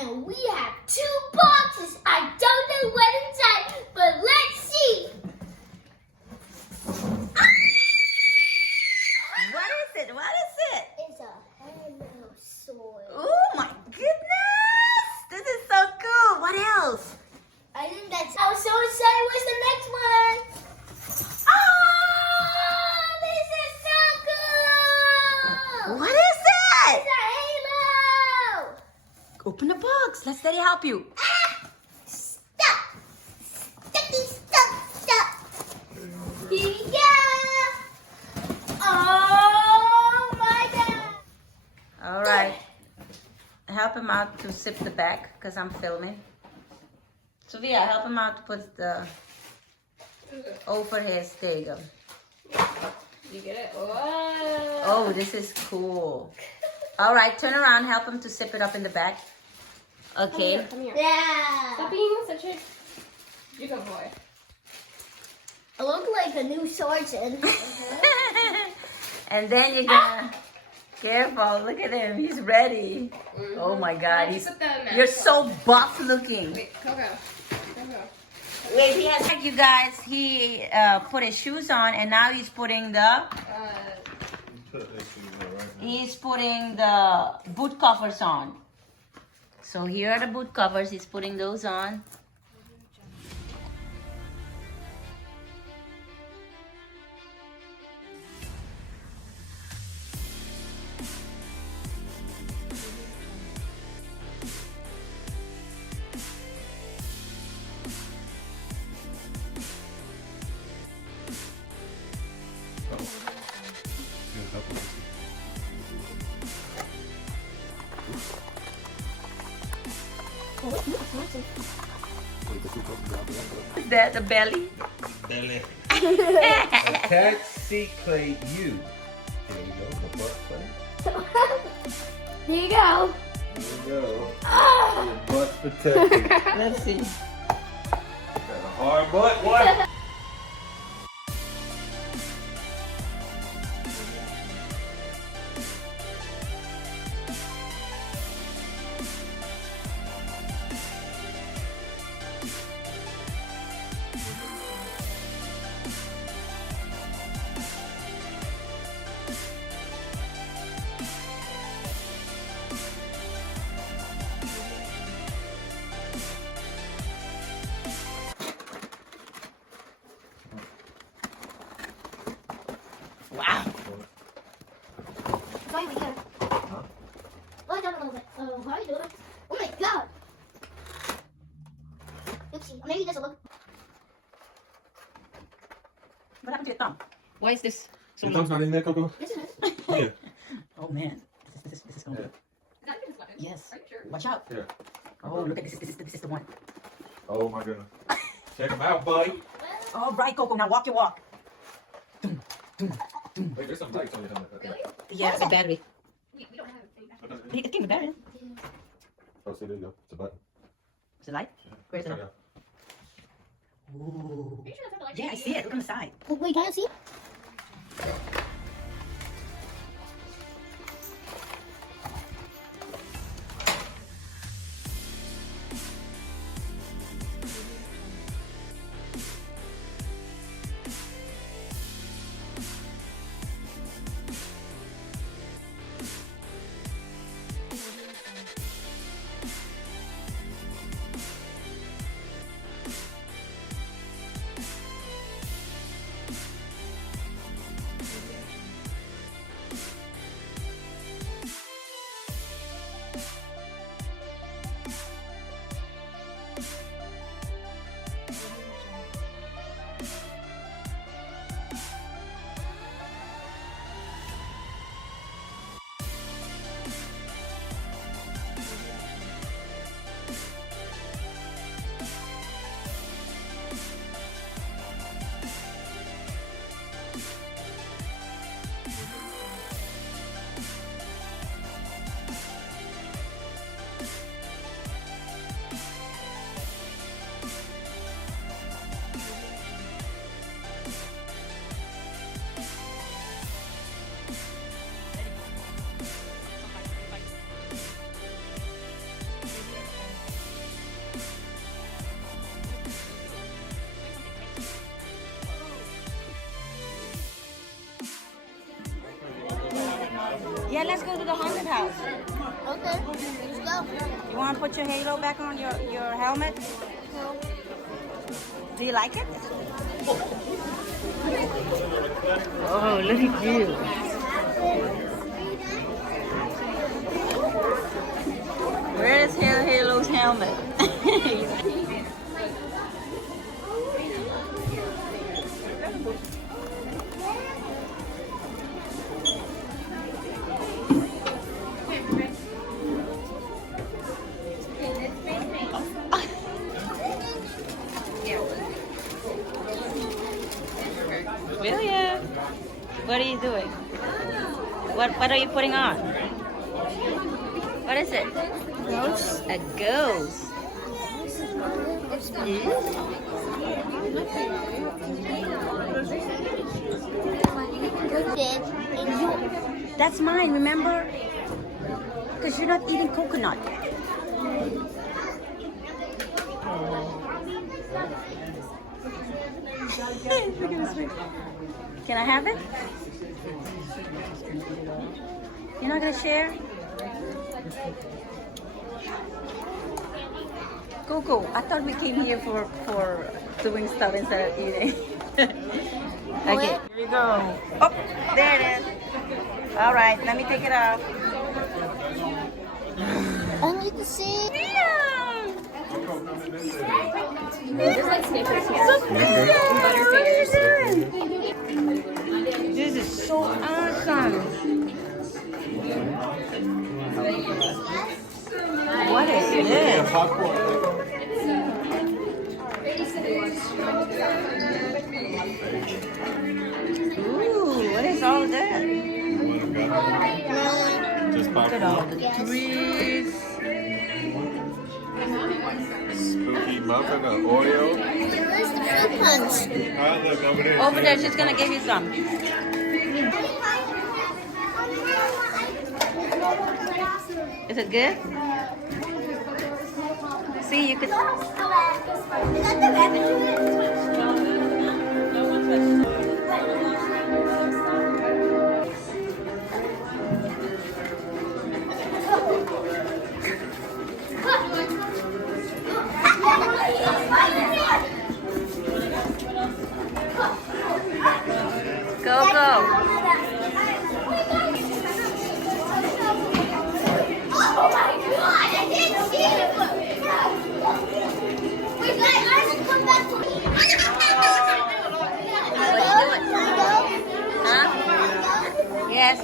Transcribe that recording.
And we have 2 boxes. I don't know what's inside, but let's see. What is it? What is it? It's a dinosaur. Oh my goodness! This is so cool. What else? I think that's. I was so excited. What's the next one? Oh, this is so cool! What is it? It's a halo! Open the box. Let's let it help you. Ah! Stop! Stop! Here we go! Oh my god! All right. Help him out to zip the back because I'm filming. Sophia, help him out to put the over his. There you go. You get it? Whoa. Oh, this is cool. All right, turn around. Help him to zip it up in the back. Okay. Come here. Yeah! Stop being such a... You go, boy. I look like a new sergeant. And then you're gonna... Careful, look at him. He's ready. Oh my God, Why don't you put the mask you're on? so buff looking. Wait, Coco. Wait, he has... You guys, he put his shoes on and now he's putting the... He's putting the boot covers on. So here are the boot covers. He's putting those on. Is that the belly? Belly. I can't see play you. There you go, the butt play. Here you go. There you go. Your butt's protected. Let's see. Got a hard butt, what? Wow. Why are we here? Huh? Oh, I don't know. How are you doing? Oh my god. Oopsie. Maybe it doesn't look. What happened to your thumb? Why is this so Your long? thumb's not in there, Coco? This is Here. Oh man, this is going. Yeah. Is that even weapon? Yes. Are you sure? Watch out. Here. Oh, look at this. This is the one. Oh my goodness. Check him out, buddy. All right, Coco. Now walk your walk. Dum, dum, dum. Wait, there's some lights on your helmet. Really? Yeah, the battery. We don't have a thing. It came with battery. Oh, see, there you go. It's a button. Is it light? Where's Turn it? it on. Ooh. Are you sure that's not the light? Yeah, I see it. Look on the side. Wait, can I see? Yeah, let's go to the haunted house. Okay, let's go. You want to put your halo back on your helmet? Do you like it? Oh, look at you. Where is Halo's helmet? William, what are you doing? What are you putting on? What is it? Ghost. A ghost. That's mine, remember? Because you're not eating coconut. Can I have it? You're not gonna share? Coco, I thought we came here for doing stuff instead of eating. Okay, here we go. Oh, there it is. All right, let me take it off. I need to see. There's like Snickers here. Butterfingers. This is so awesome. What is this? Ooh, what is all that? Just Look at all the trees. Spooky muffin or Oreo. Where's the fruit punch? Look over there. Over there, she's gonna give you some. Is it good? See, you could. Is that the rabbit? Go, go. Oh my god, I didn't see it! Wait, did I come back to me? Huh? Yes.